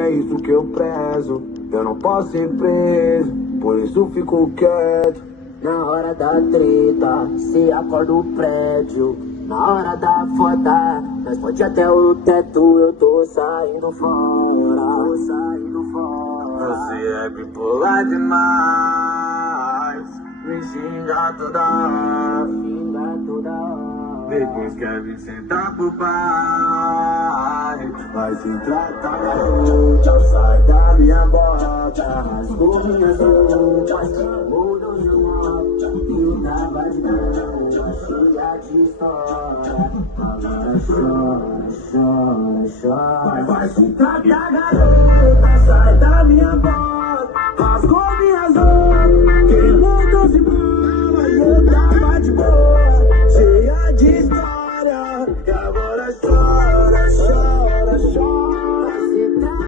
é isso que eu prezo. Eu não posso ser preso, por isso fico quieto. Na hora da treta, se acorda o prédio. Na hora da foda, nós pode até o teto. Eu tô saindo fora, tô saindo fora. Você é bipolar demais, me xinga toda hora, Xinga toda hora. depois quer vir sentar pro pai. Vai se tratar garota, sai da minha bota, rasgou minhas roupas, mudou de moto, e tava de boa, cheia de história. Agora chora, chora, chora. Vai se tratar garota.